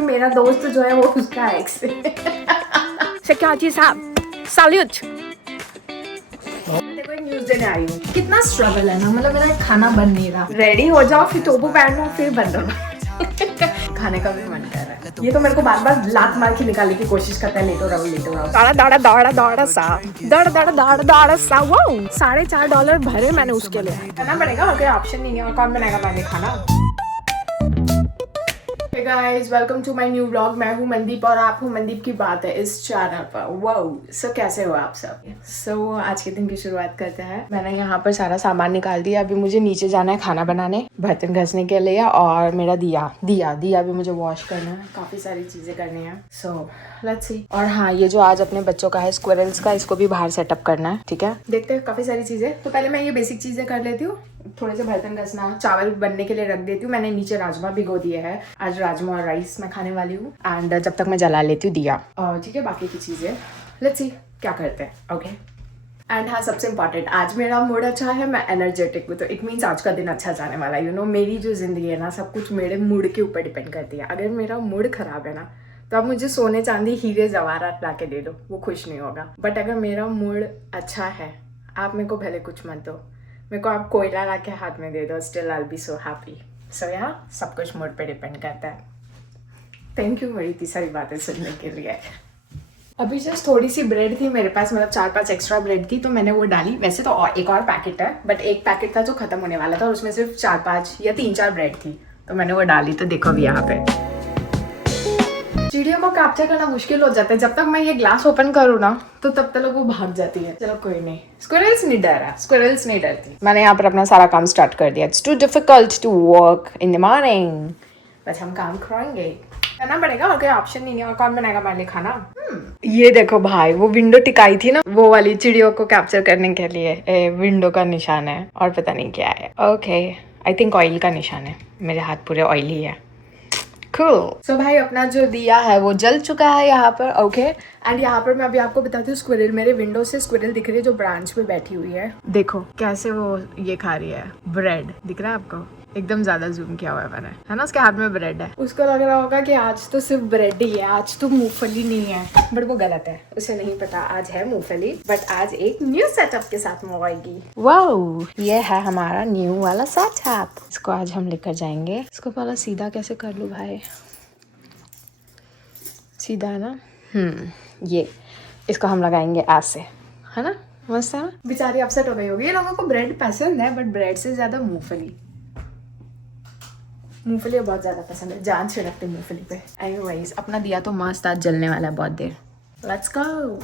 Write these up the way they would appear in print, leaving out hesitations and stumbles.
कि मेरा दोस्त जो है वो उसका एक्स है। सिक्योरिटी साहब सैल्यूट। देखो एक न्यूज़ देने आई हूँ। कितना स्ट्रगल है ना, मतलब मेरा खाना बन नहीं रहा। रेडी हो जाओ, फिर तोबू पहन लो, फिर बन रहा। खाने का भी मन कर रहा है। ये तो मेरे को बार बार लात मार के निकालने की कोशिश करता है, लेटो रहो लेटो रहो। दाड़ा दाड़ा दाड़ा दाड़ा सा दाड़ा दाड़ा दाड़ा दाड़ा सा। वो $4.5 भरे मैंने उसके लिए। करना पड़ेगा और कोई ऑप्शन नहीं है। और कौन बनाएगा मैंने खाना? Hey guys, welcome to my new vlog। मैं हूँ मनदीप और आप हूँ मनदीप की बात है इस चैनल पर। वाओ, सो कैसे हो आप सब? आज के दिन की शुरुआत करते हैं। मैंने यहाँ पर सारा सामान निकाल दिया। अभी मुझे नीचे जाना है खाना बनाने, बर्तन घसने के लिए, और मेरा दिया भी मुझे वॉश करना है। काफी सारी चीजें करनी है। So let's see. और हाँ, ये जो आज अपने बच्चों का है स्क्विरल्स का, इसको भी बाहर सेटअप करना है। ठीक है, देखते हैं। काफी सारी चीजें। तो पहले मैं ये बेसिक चीजें कर लेती हूँ। थोड़े से बर्तन घसना, चावल बनने के लिए रख देती हूँ। मैंने नीचे राजमा भिगो दिए हैं। आज राजमा और राइस मैं खाने वाली हूँ। एंड जब तक मैं जला लेती हूँ दिया। ठीक है, बाकी की चीजें लेट्स सी क्या करते हैं। ओके। एंड हाँ, सबसे इम्पॉर्टेंट, आज मेरा मूड अच्छा है, मैं एनर्जेटिक हूँ, तो इट मीन्स आज का दिन अच्छा जाने वाला है। यू नो, मेरी जो जिंदगी है ना, सब कुछ मेरे मूड के ऊपर डिपेंड करती है। अगर मेरा मूड खराब है ना, तो आप मुझे सोने चांदी हीरे जवाहरात ला के दे दो, वो खुश नहीं होगा। बट अगर मेरा मूड अच्छा है, आप मेरे को भले कुछ मत दो, मेरे को आप कोयला ला के हाथ में दे दो, still I be so happy. So यहाँ सब कुछ मूड पे डिपेंड करता है। थैंक यू मेरी इतनी सारी बातें सुनने के लिए। अभी जस्ट थोड़ी सी ब्रेड थी मेरे पास, मतलब 4-5 एक्स्ट्रा ब्रेड थी, तो मैंने वो डाली। वैसे तो एक और पैकेट है, बट एक पैकेट था जो खत्म होने वाला था, और उसमें सिर्फ 4-5 या 3-4 ब्रेड थी, तो मैंने वो डाली। तो देखो अभी यहाँ पे चिड़ियों को कैप्चर करना मुश्किल हो जाता है। जब तक मैं ये ग्लास ओपन करूँ ना, तो तब तक वो भाग जाती है। चलो कोई नहीं, स्क्विरल्स नहीं डरा, स्क्विरल्स नहीं डरती। मैंने यहाँ पर अपना सारा काम स्टार्ट कर दिया। It's too difficult to work in the morning, but हम काम करेंगे, करना पड़ेगा, और कोई ऑप्शन नहीं है। और कौन बनाएगा मेरे लिए खाना? ये देखो भाई, वो विंडो टिकाई थी ना, वो वाली चिड़ियों को कैप्चर करने के लिए विंडो का निशान है, और पता नहीं क्या है। ओके, आई थिंक ऑयल का निशान है। मेरे हाथ पूरे ऑयली है। Cool. So भाई, अपना जो दिया है वो जल चुका है यहाँ पर। ओके। एंड यहाँ पर मैं अभी आपको बताती हूँ, स्क्विरल, मेरे विंडो से स्क्विरल दिख रही है जो ब्रांच पे बैठी हुई है। देखो कैसे वो ये खा रही है ब्रेड, दिख रहा है आपको? एकदम ज्यादा जूम किया हुआ है मैंने, है ना? उसके हाथ में ब्रेड है। उसको लग रहा होगा कि आज तो सिर्फ ब्रेड ही है, आज तो मूंगफली नहीं है, बट वो गलत है। उसे नहीं पता आज है मूंगफली, बट आज एक न्यू सेटअप के साथ वो आएगी। वाओ, ये है हमारा न्यू वाला सेटअप। इसको आज हम लेकर जाएंगे। इसको पहले सीधा कैसे कर लूँ भाई? सीधा है ना? ये इसको हम लगाएंगे ऐसे, है ना? मस्त है ना? बेचारी अपसेट हो गई होगी। ये लोगों को ब्रेड पसंद है, बट ब्रेड से ज्यादा मूंगफली बहुत ज्यादा पसंद है। जान छिड़कते मूंगफली पे। एनीवेज, अपना दिया तो मस्त आज जलने वाला है बहुत देर। Let's go.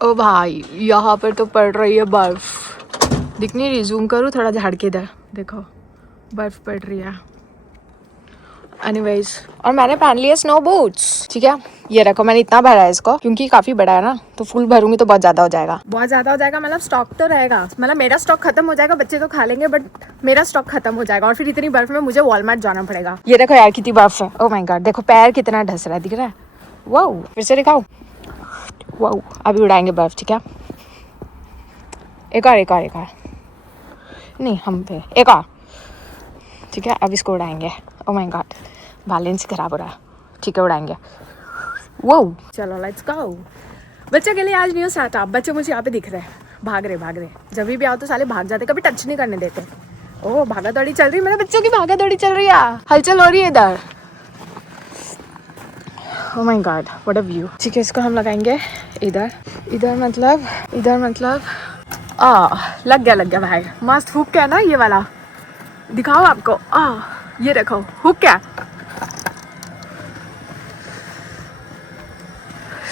ओ भाई, यहाँ पर तो पड़ रही है बर्फ। दिख नहीं रही? जूम करूँ थोड़ा, झाड़ के इधर देखो, बर्फ पड़ रही है। एनीवेज, और मैंने पहन लिया स्नो बूट्स। ठीक है, ये रखो, मैंने इतना भरा है इसको क्योंकि काफी बड़ा है ना, तो फुल भरूंगी तो बहुत ज्यादा हो जाएगा। मतलब स्टॉक तो रहेगा, मतलब मेरा स्टॉक खत्म हो जाएगा, बच्चे तो खा लेंगे, बट मेरा स्टॉक खत्म हो जाएगा, और फिर इतनी बर्फ में मुझे वॉलमार्ट जाना पड़ेगा। ये देखो यार कितनी बर्फ है। ओह माय गॉड, देखो पैर कितना ढस रहा है, दिख रहा है? वाओ, फिर से दिखाओ। वाओ, अभी उड़ाएंगे बर्फ। ठीक है, एक और नहीं, हम पे एक और। ठीक है, अब इसको उड़ाएंगे। ओह माय गॉड, बैलेंस खराब हो रहा है। ठीक है, उड़ाएंगे। वो चलो लेट्स गो। बच्चे के लिए आज न्यू सेटअप। बच्चे मुझे यहाँ पे दिख रहे हैं, भाग रहे। जब भी आओ तो साले भाग जाते, कभी टच नहीं करने देते। ओह, भागा दौड़ी चल रही है, मेरे बच्चों की भागा दौड़ी चल रही है, हलचल हो रही है इधर। Oh my God, what a view. ठीक है, इसको हम लगाएंगे इधर मतलब लग गया भाई। मस्त हुक है ना ये वाला, दिखाओ आपको। ये देखो हुक है,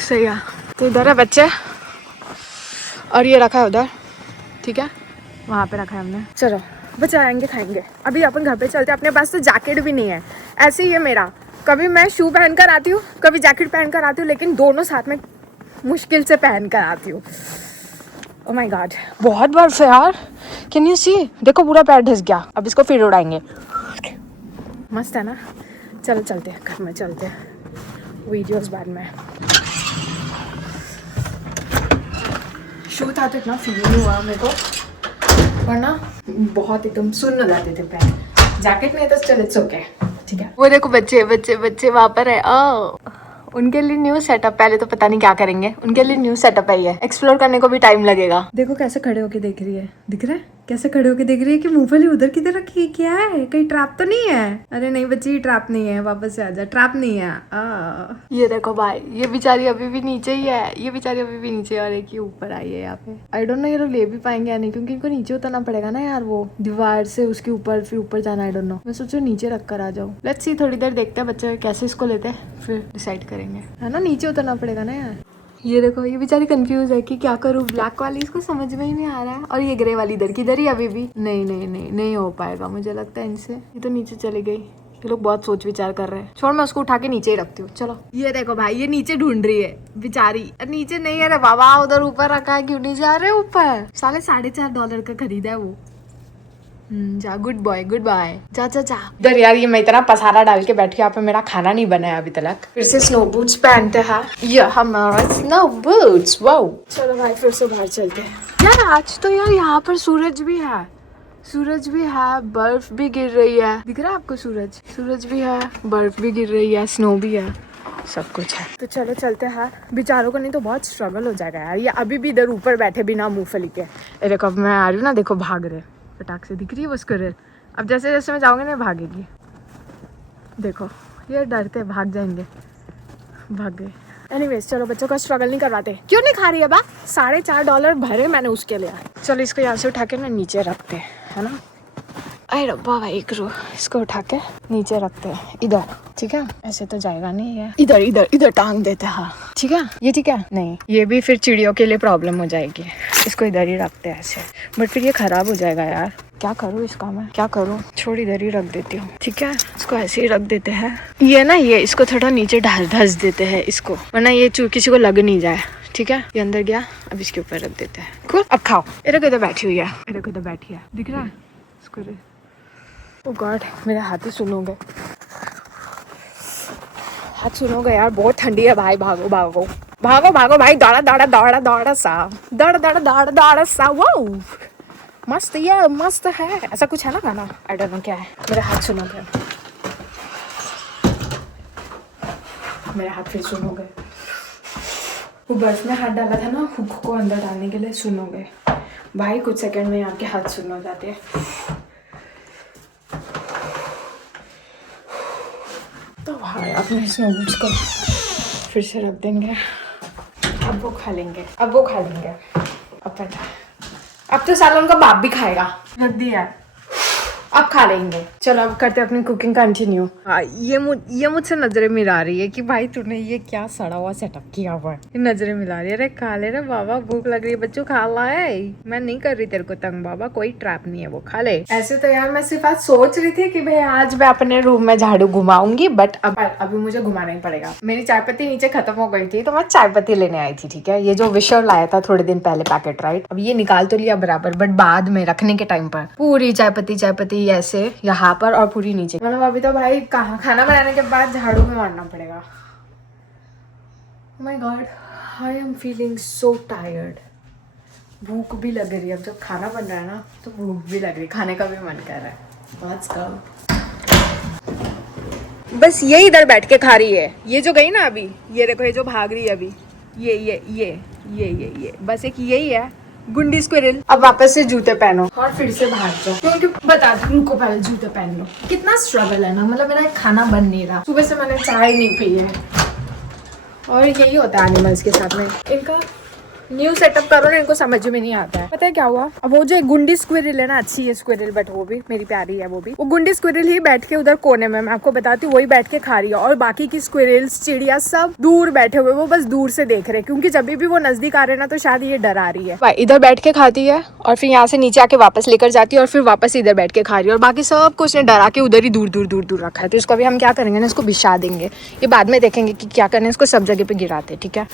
सही है। तो इधर है बच्चे, और ये रखा है उधर। ठीक है, वहाँ पे रखा है हमने। चलो बच्चे आएंगे, खाएंगे। अभी अपन घर पे चलते हैं। अपने पास तो जैकेट भी नहीं है। ऐसे ही है मेरा, कभी मैं शू पहन कर आती हूँ, कभी जैकेट पहन कर आती हूँ, लेकिन दोनों साथ में मुश्किल से पहन कर आती हूँ। ओह माय गॉड, बहुत बर्फ है यार। Can you see? देखो पूरा पैर ढस गया। अब इसको फिर उड़ाएंगे। मस्त है ना? चलो चलते हैं, घर में चलते हैं, वीडियोस बाद में। शू था तो इतना फील नहीं हुआ मेरे को, वरना बहुत एकदम सुन्न हो जाते थे पैर। जैकेट नहीं तो चल इट्स ओके, ठीक है। वो देखो बच्चे बच्चे बच्चे वहाँ पर है। उनके लिए न्यू सेटअप, पहले तो पता नहीं क्या करेंगे, उनके लिए न्यू सेटअप है ये, एक्सप्लोर करने को भी टाइम लगेगा। देखो कैसे खड़े होके देख रही है, दिख रहा है कैसे खड़े होके देख रही है कि मूंगफली उधर किधर रखी है, क्या है, कहीं ट्रैप तो नहीं है? अरे नहीं बच्ची, ट्रैप नहीं है, वापस से आ जा, ट्रैप नहीं है। ये देखो भाई, ये बेचारी अभी भी नीचे ही है, ये बेचारी अभी भी नीचे, और एक ही ऊपर आई है यहाँ पे। आई डोंट नो ये लोग ले भी पाएंगे या नहीं, क्योंकि इनको नीचे उतरना पड़ेगा ना यार, वो दीवार से उसके ऊपर, फिर ऊपर जाना। आई डोंट नो, मैं सोचू नीचे रख कर आ जाऊँ। लेट्स सी, थोड़ी देर देखते हैं बच्चे कैसे इसको लेते हैं, फिर डिसाइड करेंगे, है ना। नीचे उतरना पड़ेगा ना यार। ये देखो, ये बेचारी कंफ्यूज है कि क्या करूँ। ब्लैक वाली इसको समझ में ही नहीं आ रहा है, और ये ग्रे वाली इधर की इधर ही अभी भी। नहीं नहीं नहीं नहीं हो पाएगा मुझे लगता है इनसे। ये तो नीचे चली गई, ये लोग बहुत सोच विचार कर रहे हैं। छोड़, मैं उसको उठा के नीचे ही रखती हूँ। चलो, ये देखो भाई, ये नीचे ढूंढ रही है बेचारी। नीचे नहीं है रे बाबा, उधर ऊपर रखा है, क्यों नहीं जा रहे ऊपर? साले $4.5 का खरीदा है वो। जा, गुड बॉय गुड बॉय, जा जा जा। इधर यार, ये मैं इतना पसारा डाल के बैठी, यहाँ पे मेरा खाना नहीं बना है अभी तक। फिर से स्नो बूट्स पहनते हैं, ये हमारा स्नो बूट्स। वाओ, चलो भाई फिर से बाहर चलते हैं। यार आज तो यार यहाँ पर सूरज भी है, सूरज भी है, बर्फ भी गिर रही है। दिख रहा है आपको सूरज? सूरज भी है, बर्फ भी गिर रही है, स्नो भी है, सब कुछ है। तो चलो चलते हैं। बेचारों को नहीं तो बहुत स्ट्रगल हो जाएगा यार, ये अभी भी इधर ऊपर बैठे बिना मूंगफली के। देखो अब मैं आ रही हूँ ना, देखो भाग रहे फटाक से, दिख रही है वो स्क्विरल। अब जैसे जैसे मैं जाऊँगी ना भागेगी, देखो ये डरते भाग जाएंगे, भाग गए। एनीवेज चलो, बच्चों का स्ट्रगल नहीं करवाते। क्यों नहीं खा रही है बा? $4.5 भरे मैंने उसके लिए। चलो इसको यहाँ से उठा के ना नीचे रखते हैं, है ना। अरे रब्बा भाई, करो इसको उठा के नीचे रखते हैं इधर, ठीक है। ऐसे तो जाएगा नहीं है, इधर इधर इधर टांग देते हैं, हाँ ठीक है। ये ठीक है, नहीं ये भी फिर चिड़ियों के लिए प्रॉब्लम हो जाएगी। इसको इधर ही रखते हैं ऐसे, बट फिर ये खराब हो जाएगा यार। क्या करूँ इसका मैं, क्या करूँ? छोड़, इधर ही रख देती हूँ, ठीक है। इसको ऐसे ही रख देते हैं। ये ना, ये इसको थोड़ा नीचे धस देते हैं इसको, वरना ये किसी को लग नहीं जाए, ठीक है। ये अंदर गया, अब इसके ऊपर रख देते हैं। कूल, अब खाओ। इधर इधर बैठी हुई है, इधर इधर बैठी है, दिख रहा है इसको? ओ गॉड, मेरे हाथ ही सुनोगे, हाथ सुनोगे यार, बहुत ठंडी है भाई। भागो भागो भागो भागो भाई, दौड़ा दौड़ा दौड़ा दौड़ा सा, दौड़ा दौड़ा दौड़ा दौड़ा सा। वो मस्त, ये मस्त है, ऐसा कुछ है ना गाना, आई डोंट नो क्या है। मेरे हाथ सुनोगे, मेरे हाथ फिर सुनोगे। वो बर्फ में हाथ डाला था ना हुक को अंदर डालने के लिए, सुनोगे भाई। कुछ सेकंड में आपके हाथ सुन हो जाते हैं। तो भाई अपने स्नो बूट्स को फिर से रख देंगे। अब वो खा लेंगे, अब वो खा लेंगे। अब पता है, अब तो सालों का बाप भी खाएगा। रख दिया, अब खा लेंगे। चलो अब करते हैं अपनी कुकिंग कंटिन्यू। हाँ, ये मुझसे नजरें मिला रही है कि भाई तूने ये क्या सड़ा हुआ सेटअप किया हुआ है। ये नजरें मिला रही है, अरे खा ले रे बाबा, भूख लग रही है, बच्चों खा ला है। मैं नहीं कर रही तेरे को तंग बाबा, कोई ट्रैप नहीं है, वो खा ले। ऐसे तो यार मैं सिर्फ आज सोच रही थी कि भाई आज मैं अपने रूम में झाड़ू घुमाऊंगी, बट अब अभी मुझे घुमाना ही पड़ेगा। मेरी चाय पत्ती नीचे खत्म हो गई थी, तो मैं चाय पत्ती लेने आई थी, ठीक है। ये जो विशर लाया था थोड़े दिन पहले पैकेट, राइट। अब ये निकाल तो लिया बराबर, बट बाद में रखने के टाइम पर पूरी चाय पत्ती ऐसे यहाँ पर और पूरी नीचे। मतलब अभी तो भाई खाना बनाने के बाद झाड़ू में मारना पड़ेगा। My God, I am feeling so tired. भूख भी लग रही है, अब जब खाना बन रहा है ना तो भूख भी लग रही, खाने का भी मन कर रहा है। Let's go. बस ये इधर बैठ के खा रही है, ये जो गई ना अभी, ये देखो, ये जो भाग रही है अभी, ये बस एक यही है गुंडी स्क्विरल। अब वापस से जूते पहनो और फिर से भाग जाओ, क्योंकि बता दो रुको, पहले जूते पहन लो। कितना स्ट्रगल है ना, मतलब मेरा खाना बन नहीं रहा, सुबह से मैंने चाय नहीं पी है। और यही होता है एनिमल्स के साथ में, इनका न्यू सेटअप करो ना, इनको समझ में नहीं आता है। पता है क्या हुआ, अब वो जो एक गुंडी स्क्विरल है ना, अच्छी है स्क्विरल, बट वो भी मेरी प्यारी है, वो गुंडी स्क्विरल ही बैठ के उधर कोने में, मैं आपको बताती हूँ, वही बैठ के खा रही है। और बाकी की स्क्विरल्स, चिड़िया सब दूर बैठे हुए, वो बस दूर से देख रहे, क्योंकि जब भी वो नजदीक आ रहे ना तो शायद ये डरा रही है। इधर बैठ के खाती है और फिर यहाँ से नीचे आके वापस लेकर जाती है और फिर वापस इधर बैठ के खा रही है। और बाकी सबको उसने डरा के उधर ही दूर रखा है। तो इसको अभी हम क्या करेंगे ना, इसको बिछा देंगे, ये बाद में देखेंगे कि क्या करना है, इसको सब जगह पे गिराते, ठीक है।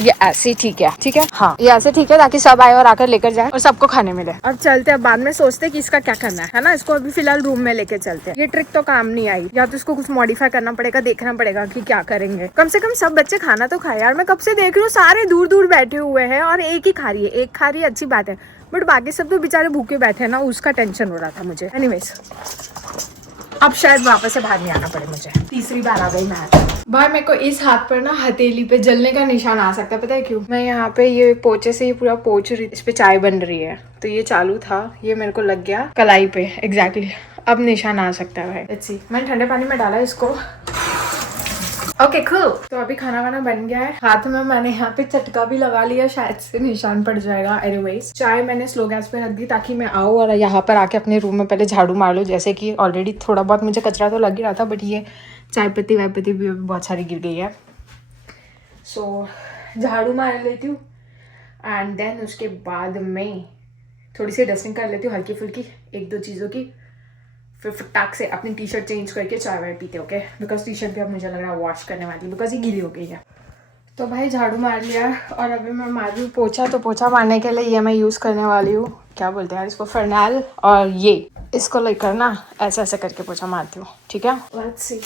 ये ऐसे ठीक है, ठीक है, हाँ ये ऐसे ठीक है, ताकि सब आए और आकर लेकर जाए और सबको खाने मिले। अब चलते हैं, बाद में सोचते हैं कि इसका क्या करना है ना। इसको अभी फिलहाल रूम में लेके चलते हैं। ये ट्रिक तो काम नहीं आई, या तो इसको कुछ मॉडिफाई करना पड़ेगा, देखना पड़ेगा कि क्या करेंगे। कम से कम सब बच्चे खाना तो खाए यार। मैं कब से देख रही हूँ सारे दूर दूर बैठे हुए हैं और एक ही खा रही है। एक खा रही है अच्छी बात है, बट बाकी सब तो बेचारे भूखे बैठे हैं ना, उसका टेंशन हो रहा था मुझे। एनीवेज अब शायद वापस से बाहर नहीं आना पड़े मुझे। तीसरी बार आ गई मैं। भाई मेरे को इस हाथ पर ना हथेली पे जलने का निशान आ सकता है, पता है क्यों? मैं यहाँ पे ये पोचे से ये पूरा पोच रही, इस पे चाय बन रही है, तो ये चालू था, ये मेरे को लग गया कलाई पे एग्जैक्टली। अब निशान आ सकता है भाई। Let's see. मैंने ठंडे पानी में डाला इसको। Okay cool. तो अभी खाना वाना बन गया है। हाथ में मैंने यहाँ पे चटका भी लगा लिया, शायद से निशान पड़ जाएगा। एनीवेज चाय मैंने स्लो गैस पे रख दी ताकि मैं आऊँ और यहाँ पर आके अपने रूम में पहले झाड़ू मार लूँ। जैसे कि ऑलरेडी थोड़ा बहुत मुझे कचरा तो लग ही रहा था, बट ये चाय पत्ती वाय पत्ती भी बहुत सारी गिर गई है। सो झाड़ू मार लेती हूँ एंड देन उसके बाद में थोड़ी सी डस्टिंग कर लेती हूँ हल्की फुल्की, एक दो चीज़ों की। फिर फटाक से अपनी टी शर्ट चेंज करके चाय वाय पीते, ओके? बिकॉज टी शर्ट भी अब मुझे लग रहा है वॉश करने वाली, बिकॉज ये गीली हो गई है। तो भाई झाड़ू मार लिया और अभी मैं मार रही हूँ पोछा। तो पोछा मारने के लिए ये मैं यूज़ करने वाली हूँ, क्या बोलते हैं यार इसको, फरनैल। और ये इसको लेकर ना ऐसा ऐसा करके पोछा मारती हूँ, ठीक है? Let's see.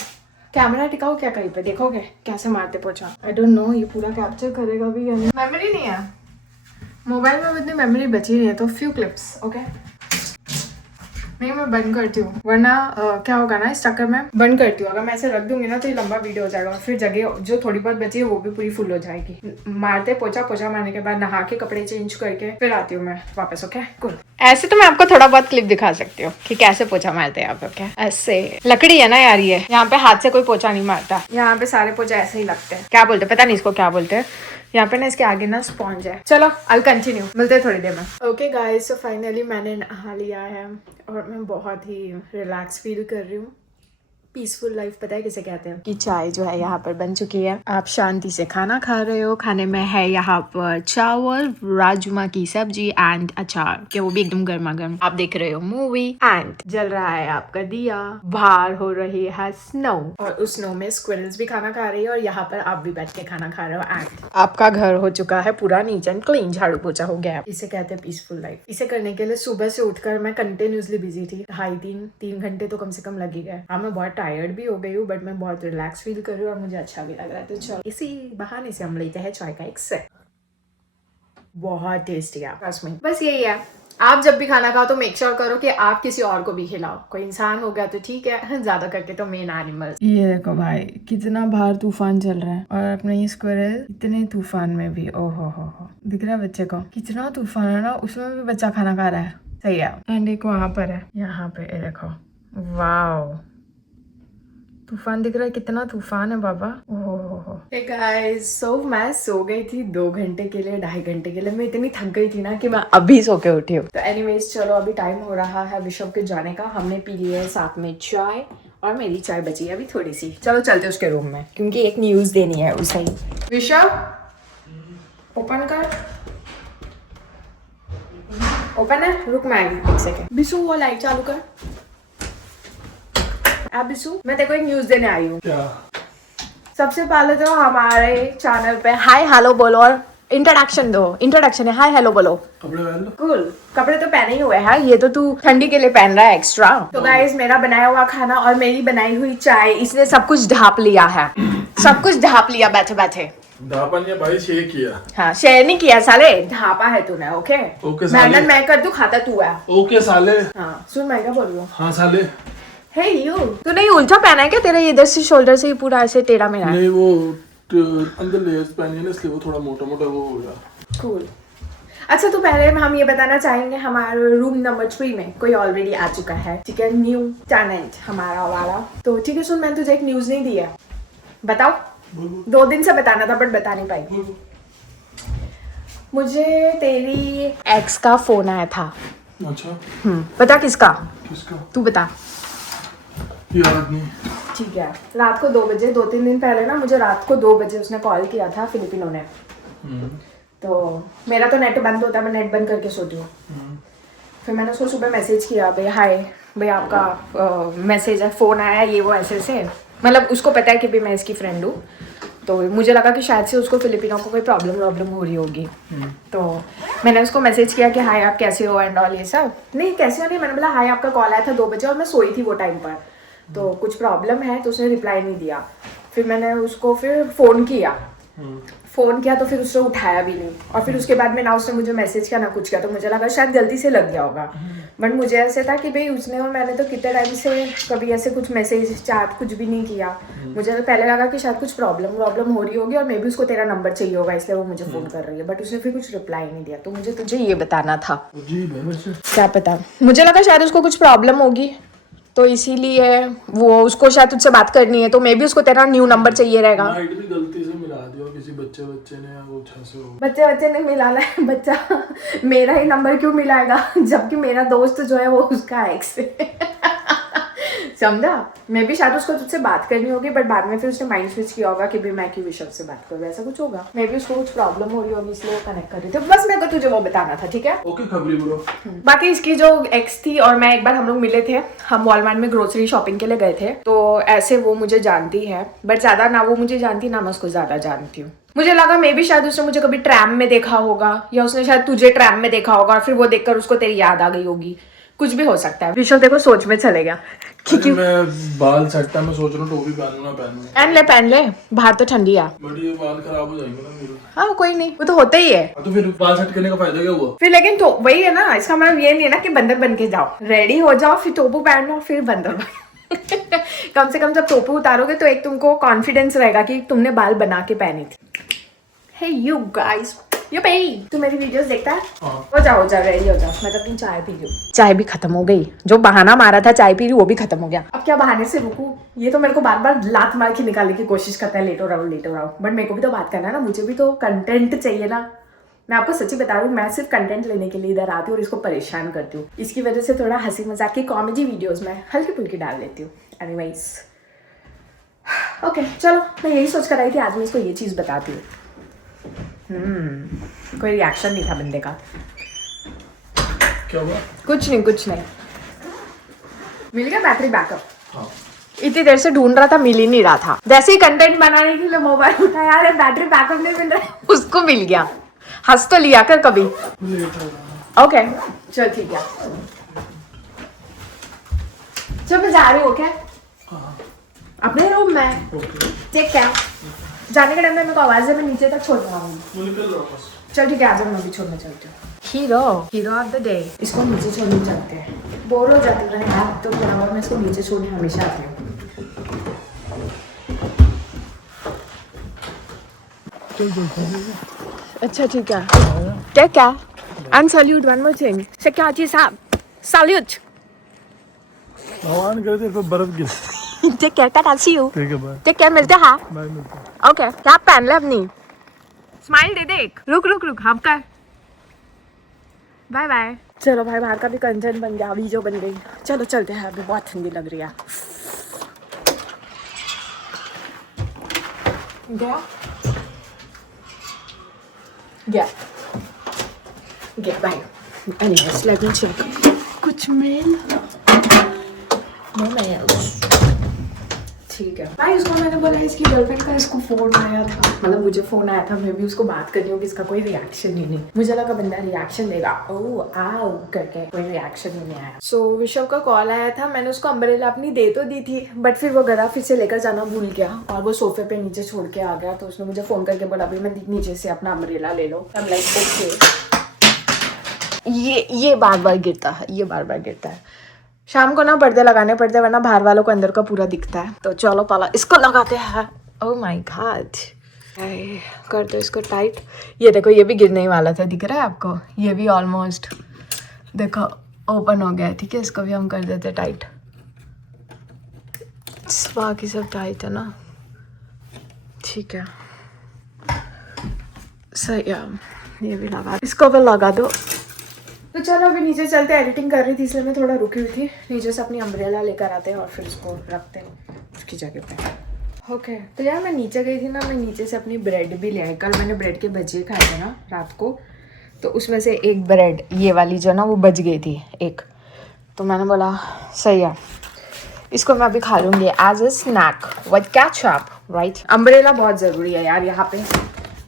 कैमरा टिकाओ क्या कहीं पे, देखोगे कैसे मारते पोछा? आई डोंट नो ये पूरा कैप्चर करेगा भी या नहीं। मेमोरी नहीं है मोबाइल में, इतनी मेमोरी बची नहीं है, तो फ्यू क्लिप्स, ओके? नहीं मैं बंद करती हूँ, वरना क्या होगा ना, इस चक्कर में बंद करती हूँ। अगर मैं ऐसे रख दूंगी ना तो ये लंबा वीडियो हो जाएगा, फिर जगह जो थोड़ी बहुत बची है वो भी पूरी फुल हो जाएगी। मारते पोछा मारने के बाद नहा के कपड़े चेंज करके फिर आती हूँ मैं वापस, ओके? कूल। ऐसे तो मैं आपको थोड़ा बहुत क्लिप दिखा सकती हूँ कि कैसे पोछा मारते हैं आप, ओके? ऐसे लकड़ी है ना यार, ये यहाँ पे हाथ से कोई पोछा नहीं मारता, यहाँ पे सारे पोछा ऐसे ही लगते हैं। क्या बोलते हैं पता नहीं इसको क्या बोलते हैं। यहाँ पे ना इसके आगे ना स्पॉन्ज है। चलो आई कंटिन्यू, मिलते हैं थोड़ी देर में। ओके गाइस, सो फाइनली मैंने नहा लिया है और मैं बहुत ही रिलैक्स फील कर रही हूँ। पीसफुल लाइफ पता है किसे कहते हैं? कि चाय जो है यहाँ पर बन चुकी है, आप शांति से खाना खा रहे हो। खाने में है यहाँ पर चावल, राजमा की सब्जी एंड अचार, क्या वो भी एकदम गर्मा गर्म। आप देख रहे हो मूवी एंड जल रहा है आपका दिया, बाहर हो रही है स्नो और उस स्नो में स्क्विरल्स भी खाना खा रही है और यहाँ पर आप भी बैठ के खाना खा रहे हो एंड आपका घर हो चुका है पूरा नीट एंड क्लीन, झाड़ू पोछा हो गया। इसे कहते हैं पीसफुल लाइफ। इसे करने के लिए सुबह से उठकर मैं कंटिन्यूसली बिजी थी, 2.5-3 घंटे तो कम से कम लग ही गए। हाँ मैं बहुत टायर्ड भी हो गई हूँ, बट मैं बहुत रिलैक्स फील कर रही हूँ और मुझे अच्छा भी लग रहा है। तो चलो इसी बहाने से हम लेते हैं चाय का एक सिप। बहुत टेस्टी है बस यही है, आप जब भी खाना खाओ तो मेक श्योर करो कि आप किसी और को भी खिलाओ। कोई इंसान हो गया तो ठीक है, ज्यादा करके तो मेन एनिमल। ये देखो भाई कितना बाहर तूफान चल रहा है और अपने ये स्क्विरल इतने तूफान में भी, ओहो हो दिख रहा है बच्चे को कितना तूफान है ना, उसमें भी बच्चा खाना खा रहा है। सही है। एंड एक वहां पर है, यहाँ पे देखो, वाओ तूफान दिख रहा है, कितना तूफान है बाबा। ओहो। हे गाइस, सो मैं सो गई थी 2 घंटे के लिए, 2.5 घंटे के लिए। मैं इतनी थक गई थी ना कि मैं अभी सो के उठी हूँ। तो एनीवेज चलो अभी टाइम हो रहा है विशव के जाने का। हमने पी ली है साथ में चाय और मेरी चाय बची है अभी थोड़ी सी। चलो चलते उसके रूम में क्योंकि एक न्यूज देनी है उसे ही। विशव ओपन कर, ओपन है, रुक मैं आई एक सेकंड। बिशु वो लाइट चालू कर। अब बिशु मैं तेरे को एक न्यूज देने आई हूँ। क्या? सबसे पहले तो हमारे चैनल पे हाय हेलो बोलो और इंट्रोडक्शन दो। इंट्रोडक्शन है हाय हेलो बोलो। कपड़े पहन लो। कूल, कपड़े तो पहने ही हुए हैं, ये तो तू ठंडी के लिए पहन रहा है एक्स्ट्रा। तो गाइस मेरा बनाया हुआ खाना और मेरी बनाई हुई चाय, इसने सब कुछ ढाप लिया है। सब कुछ ढाप लिया बैठे बैठे। ढापा नहीं भाई, शेयर किया। हाँ शेयर नहीं किया साले, ढापा है तूने। ओके ओके साले। मेहनत मैं कर दूं, खाता तू है। ओके साले। हाँ सुन मैं क्या बोल रही हूँ। हाँ साले। हे यू, तूने ये उल्टा पहना है क्या? तेरे इधर से शोल्डर से पूरा ऐसे टेढ़ा मेढ़ा है। नहीं वो अंदर लेयर्स पहनी है ना, इसलिए वो थोड़ा मोटा मोटा वो हो गया। कूल। अच्छा तो पहले हम ये बताना चाहेंगे हमारे रूम नंबर 3 में कोई ऑलरेडी आ चुका है, ठीक है? न्यू टेनेंट हमारा वाला। तो ठीक है सुन, मैंने तुझे एक न्यूज नहीं दी है, बताओ। 2 दिन से बताना था बट बता नहीं पाई। मुझे तेरी एक्स का फोन आया था। अच्छा बता किसका? किसका? तू बता। याद नहीं। ठीक है, रात को 2 बजे, 2-3 दिन पहले ना मुझे रात को 2 बजे उसने कॉल किया था, फिलिपिनो ने। तो मेरा तो नेट बंद होता है, मैं नेट बंद करके सोती हूँ। फिर मैंने उसको सुबह मैसेज किया, भाई हाय भाई आपका मैसेज है, फ़ोन आया ये वो ऐसे से, मतलब उसको पता है कि भी मैं इसकी फ्रेंड हूँ। तो मुझे लगा कि शायद से उसको फिलिपिनो को कोई प्रॉब्लम हो रही होगी। तो मैंने उसको मैसेज किया कि हाय आप कैसे हो एंड ऑल ये सब। नहीं कैसे हो नहीं, मैंने बोला हाय आपका कॉल आया था 2 बजे और मैं सोई थी वो टाइम पर, तो कुछ प्रॉब्लम है, तो उसने रिप्लाई नहीं दिया। फिर मैंने उसको फिर फ़ोन किया तो फिर उसने उठाया भी नहीं, और फिर उसके बाद में ना उसने मुझे मैसेज किया ना कुछ किया, तो मुझे लगा शायद गलती से लग गया होगा। बट मुझे ऐसे था कि भाई उसने और मैंने तो कितने टाइम से कभी ऐसे कुछ मैसेज चैट कुछ भी नहीं किया। मुझे तो पहले लगा कि शायद कुछ प्रॉब्लम हो रही होगी और मे भी उसको तेरा नंबर चाहिए होगा इसलिए वो मुझे फ़ोन कर रही है, बट उसने फिर कुछ रिप्लाई नहीं दिया। तो मुझे तुझे ये बताना था। क्या पता, मुझे लगा शायद उसको कुछ प्रॉब्लम होगी तो इसीलिए वो उसको शायद तुझसे बात करनी है, तो मे भी उसको तेरा न्यू नंबर चाहिए रहेगा। नाइट भी गलती से मिला दिया किसी बच्चे ने या कुछ ऐसे हो। बच्चे ने मिलाना है, बच्चा मेरा ही नंबर क्यों मिलाएगा जबकि मेरा दोस्त जो है वो उसका एक्स है। समझा, मैं भी शायद उसको तुझसे बात करनी होगी, बट बाद में फिर उसने माइंड स्विच किया होगा कि भाई मैं क्यों ऋषभ से बात करूँ, ऐसा कुछ होगा। मे भी उसको कुछ प्रॉब्लम हो रही होगी इसलिए वो कनेक्ट कर रही थी। बस मेरे को तुझे वो बताना था, ठीक है? ओके खबरी ब्रो। बाकी इसकी जो एक्स थी और मैं एक बार हम लोग मिले थे, हम वॉलमार्ट में ग्रोसरी शॉपिंग के लिए गए थे, तो ऐसे वो मुझे जानती है, बट ज्यादा ना वो मुझे जानती ना मैं उसको ज्यादा जानती हूँ। मुझे लगा मे भी शायद उसने मुझे कभी ट्रैम में देखा होगा या उसने शायद तुझे ट्रैम में देखा होगा और फिर वो देखकर उसको तेरी याद आ गई होगी, कुछ भी हो सकता है। विशाल देखो सोच में चले गया क्योंकि मैं बाल सेट है, मैं सोच रहा हूँ टोपी पहनूं ना पहनूं। पहन ले, बाहर तो ठंडी है। बट ये बाल खराब हो जाएंगे ना मेरे। हाँ कोई नहीं, वो तो होता ही है। तो फिर बाल सेट करने का फायदा क्या हुआ? फिर लेकिन तो वही है ना, इसका मतलब ये नहीं है ना कि बंदर बन के जाओ, रेडी हो जाओ फिर टोपू पहन लो फिर बंदर बन। कम से कम जब टोपू उतारोगे तो एक तुमको कॉन्फिडेंस रहेगा कि तुमने बाल बना के पहनी थी। हे यू गाइस, यू पे तू मेरी वीडियोस देखता है? हो जा रेडी हो जा, मैं तो अपनी चाय पी रही हूँ। चाय भी खत्म हो गई, जो बहाना मारा था चाय पी रही वो भी खत्म हो गया। अब क्या बहाने से रुकूं? ये तो मेरे को बार बार लात मार के निकालने की कोशिश करता है, लेटो रहो, बट मेरे को भी तो बात करना है ना, मुझे भी तो कंटेंट चाहिए ना। मैं आपको सच्ची बता रही हूँ, मैं सिर्फ कंटेंट लेने के लिए इधर आती हूँ और इसको परेशान करती हूँ। इसकी वजह से थोड़ा हंसी मजाक की कॉमेडी वीडियोस में हल्की फुल्की डाल लेती हूँ। एनीवेज ओके चलो, मैं यही सोच कर आई थी आज मैं इसको ये चीज़ बताती हूँ। कोई रिएक्शन नहीं था बंदे का। क्या हुआ? कुछ नहीं। मिल गया बैटरी बैकअप? हाँ। इतनी देर से ढूंढ रहा था, मिल ही नहीं रहा था। जैसे ही कंटेंट बनाने के लिए मोबाइल उठाया, यार बैटरी बैकअप नहीं मिल रहा, उसको मिल गया। हंस तो लिया कर कभी। ओके चल ठीक है, चल मैं जा रही हूँ। क्या अपने रूम में टेक केयर। जाने के टाइम में मेरे को आवाज है, मैं नीचे तक छोड़ रहा हूँ। चल ठीक है, आज मैं भी छोड़ने चलती हूँ। हीरो ऑफ द डे, इसको नीचे छोड़ने चलते हैं। बोर हो जाती है यार तो क्या, और मैं इसको नीचे छोड़ने हमेशा आती हूँ। अच्छा ठीक है, क्या and salute one more thing. Security साहब सैल्यूट। भगवान करे तेरे पे बर्फ गिर। Take care, tata see you. ठीक है बाय। टेक केयर, मिलते हैं। बाय मिलते हैं। ओके क्या पहन ले अपनी स्माइल दे दे एक। रुक हम कर बाय बाय। चलो भाई, बाहर का भी कंटेंट बन गया, वीडियो बन गई। चलो चलते हैं, अभी बहुत ठंडी लग रही है। गया bye. Anyways let me check कुछ मेल। नो मेल्स, ठीक है भाई। उसको मैंने बोला इसकी गर्लफ्रेंड का इसको फोन आया था, मतलब मुझे फोन आया था, मैं भी उसको बात करनी होगी, इसका कोई रिएक्शन ही नहीं। मुझे लगा बंदा रिएक्शन देगा, ओह आओ करके, कोई रिएक्शन ही नहीं आया। सो विशव का कॉल आया था, मैंने उसको अम्ब्रेला अपनी दे तो दी थी, बट फिर वो गधा फिर से लेकर जाना भूल गया और वो सोफे पे नीचे छोड़ के आ गया। तो उसने मुझे फोन करके बोला भाई मैं नीचे से अपना अम्ब्रेला ले लो। I am like okay. ये बार बार गिरता है। शाम को ना पर्दे लगाने पड़ते, वरना बाहर वालों को अंदर का पूरा दिखता है। तो चलो पहला इसको लगाते हैं। ओह माय गॉड, कर दो इसको टाइट। ये देखो, ये भी गिरने ही वाला था, दिख रहा है आपको? ये भी ऑलमोस्ट देखो ओपन हो गया है। ठीक है, इसको भी हम कर देते टाइट। बाकी सब टाइट है ना, ठीक है सही है। ये भी लगा, इसको भी लगा दो। तो चलो अभी नीचे चलते, एडिटिंग कर रही थी इसलिए मैं थोड़ा रुकी हुई थी। नीचे से अपनी अम्ब्रेला लेकर आते हैं और फिर उसको रखते हैं उसकी जगह पे। ओके तो यार मैं नीचे गई थी ना, मैं नीचे से अपनी ब्रेड भी ले आई। कल मैंने ब्रेड के भजिए खाए थे ना रात को, तो उसमें से एक ब्रेड ये वाली जो ना वो बच गई थी एक, तो मैंने बोला सही है इसको मैं अभी खा लूंगी as a snack with ketchup, right. Umbrella बहुत जरूरी है यार यहाँ पे,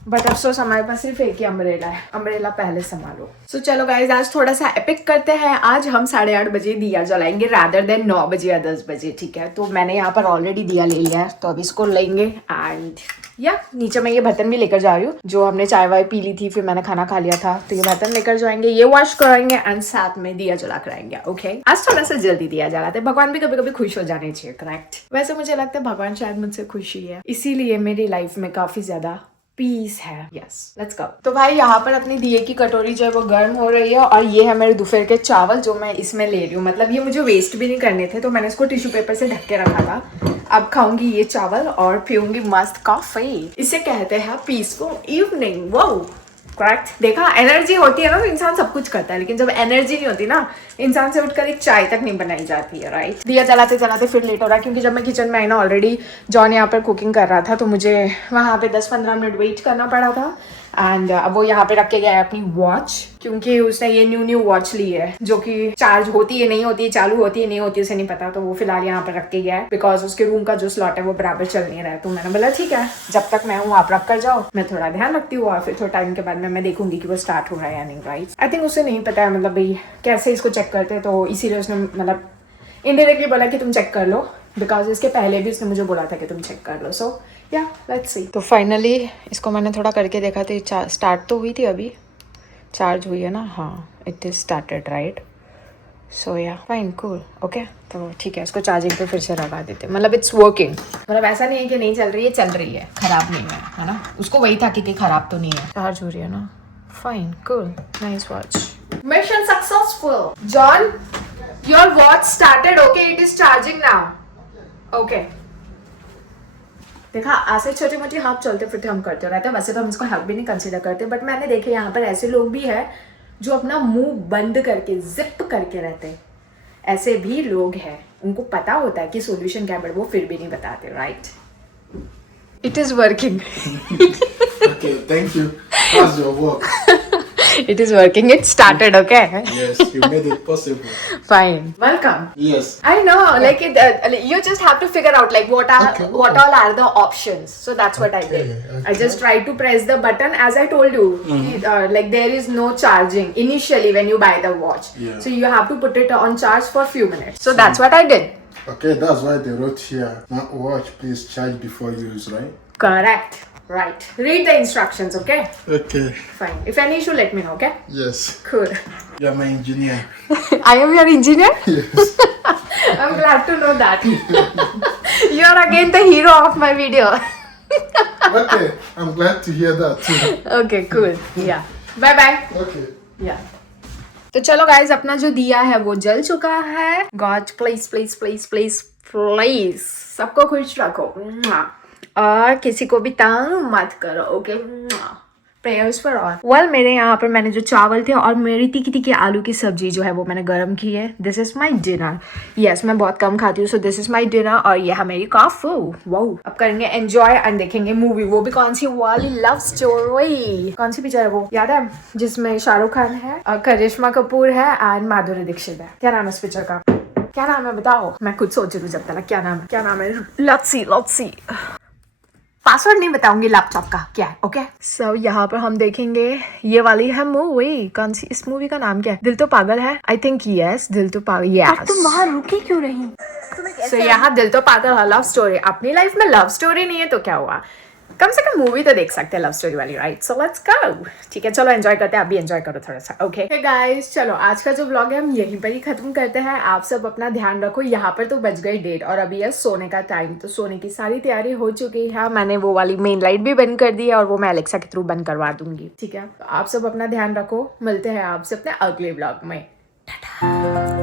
बट अफसोस हमारे पास सिर्फ एक ही अम्ब्रेला है। अम्ब्रेला पहले संभालो। सो चलो गाइज, आज थोड़ा सा एपिक करते हैं। आज हम 8:30 बजे दिया जलाएंगे रादर देन 9 बजे या 10 बजे, ठीक है। तो मैंने यहाँ पर ऑलरेडी दिया ले लिया है, तो अब इसको लेंगे एंड या नीचे मैं ये बर्तन भी लेकर जा रही हूँ, जो हमने चाय वाय पी ली थी, फिर मैंने खाना खा लिया था, तो ये बर्तन लेकर जाएंगे, ये वॉश कराएंगे एंड साथ में दिया जला कराएंगे। ओके, आज थोड़ा सा जल्दी दिया जलाते, भगवान भी कभी कभी खुश हो जाने चाहिए, करेक्ट। वैसे मुझे लगता है भगवान शायद मुझसे खुशी है, इसीलिए मेरी लाइफ में काफी ज्यादा पीस है। Yes, let's go. तो भाई यहाँ पर अपनी दिए की कटोरी जो है वो गर्म हो रही है, और ये है मेरे दोपहर के चावल जो मैं इसमें ले रही हूँ। मतलब ये मुझे वेस्ट भी नहीं करने थे, तो मैंने इसको टिश्यू पेपर से ढक के रखा था। अब खाऊंगी ये चावल और पीऊंगी मस्त कॉफी। इसे कहते हैं पीसफुल इवनिंग। वो करेक्ट, देखा, एनर्जी होती है ना तो इंसान सब कुछ करता है, लेकिन जब एनर्जी नहीं होती ना, इंसान से उठकर एक चाय तक नहीं बनाई जाती है, राइट। दिया जलाते जलाते फिर लेट हो रहा है, क्योंकि जब मैं किचन में आई ना, ऑलरेडी जॉन यहाँ पर कुकिंग कर रहा था, तो मुझे वहाँ पे 10-15 मिनट वेट करना पड़ा था। एंड अब वो यहाँ पे रख के गया है अपनी वॉच, क्योंकि उसने ये न्यू वॉच ली है, जो कि चार्ज होती है नहीं होती है, चालू होती है नहीं होती है, उसे नहीं पता। तो वो फिलहाल यहाँ पर रख के गया है, बिकॉज उसके रूम का जो स्लॉट है वो बराबर चल नहीं रहा है। तो मैंने बोला ठीक है, जब तक मैं हूँ आप रख कर जाओ, मैं थोड़ा ध्यान रखती हूँ, और फिर थोड़ा टाइम के बाद में मैं देखूंगी कि वो स्टार्ट हो रहा है या नहीं, राइट। आई थिंक उसे नहीं पता है, मतलब भाई कैसे इसको चेक करते हैं, तो इसीलिए उसने मतलब इनडायरेक्टली बोला कि तुम चेक कर लो, बिकॉज इसके पहले भी उसने मुझे बोला था कि तुम चेक कर लो। सो या लेट्स सी। तो फाइनली इसको मैंने थोड़ा करके देखा, तो स्टार्ट तो हुई थी, अभी चार्ज हुई है ना, हाँ, इट इज स्टार्टेड, राइट। सो या फाइन, कूल, ओके। तो ठीक है, इसको चार्जिंग पे फिर से लगा देते, मतलब इट्स वर्किंग। मतलब ऐसा नहीं है कि नहीं चल रही है, चल रही है, खराब नहीं है ना। उसको वही था कि खराब तो नहीं है, चार्ज हो रही है ना। Fine, cool, nice watch. Mission successful. John, your watch started, okay, it is charging now, okay. देखा, ऐसे छोटे मोटे हाथ चलते फिरते हम करते रहते हैं। वैसे तो हम इसको हेल्प भी नहीं कंसीडर करते, बट मैंने देखे यहाँ पर ऐसे लोग भी हैं जो अपना मुंह बंद करके जिप करके रहते हैं। ऐसे भी लोग हैं, उनको पता होता है कि सॉल्यूशन क्या है, बट वो फिर भी नहीं बताते, right. It is working. Okay, thank you. How's your work? It is working. It started, okay? Yes, you made it possible. Fine. Welcome. Yes. I know, like you just have to figure out like what all are the options. So that's what I did. Okay. I just tried to press the button, as I told you. Like there is no charging initially when you buy the watch. Yeah. So you have to put it on charge for few minutes. So that's what I did. Okay, that's why they wrote here. Not watch, please charge before use, right? Correct. Right. Read the instructions, okay? Okay. Fine. If any issue, let me know, okay? Yes. Cool. You're my engineer. I am your engineer? Yes. I'm glad to know that. You are again the hero of my video. Okay, I'm glad to hear that too. Okay, cool. Yeah. Bye bye. Okay. Yeah. तो चलो guys, अपना जो दिया है वो जल चुका है। God please please please please please सबको खुश रखो, और किसी को भी तंग मत करो, okay. Prayers for all. Well, मेरे यहाँ पर मैंने जो चावल थे और मेरी तीखी तीखी आलू की सब्जी जो है वो मैंने गर्म की है। This is my dinner. Yes, मैं बहुत कम खाती हूँ, so this is my dinner, और ये है मेरी कॉफी। वाओ, अब करेंगे एंजॉय एंड देखेंगे मूवी। वो भी कौन सी वाली, लव स्टोरी। कौन सी पिक्चर है वो, याद है, जिसमें शाहरुख खान है और करिश्मा कपूर है एंड माधुरी दीक्षित है। क्या नाम है इस पिक्चर का, क्या नाम है बताओ, मैं खुद सोच रही हूँ जब तक क्या नाम है, क्या नाम है। लेट्स सी पासवर्ड नहीं बताऊंगी लैपटॉप का, क्या है, ओके। सो यहाँ पर हम देखेंगे ये वाली है मूवी। कौन सी, इस मूवी का नाम क्या है, दिल तो पागल है, आई थिंक। यस, दिल तो पागल। यस, तुम वहाँ रुकी क्यों रही? सो यहाँ दिल तो पागल है, लव स्टोरी। अपनी लाइफ में लव स्टोरी नहीं है तो क्या हुआ, कम से कम मूवी तो देख सकते हैं लव स्टोरी वाली, राइट। So let's go. ठीक है, चलो एंजॉय करते हैं, आप भी एंजॉय करो थोड़ा सा, ओके। हे गाइस, चलो आज का जो व्लॉग है हम यहीं पर ही खत्म करते हैं। आप सब अपना ध्यान रखो। यहाँ पर तो बज गई 1:30 और अभी है सोने का टाइम, तो सोने की सारी तैयारी हो चुकी है। मैंने वो वाली मेन लाइट भी बंद कर दी है, और वो मैं एलेक्सा के थ्रू बंद करवा दूंगी, ठीक है। तो आप सब अपना ध्यान रखो, मिलते हैं आपसे अपने अगले व्लॉग में। टाटा।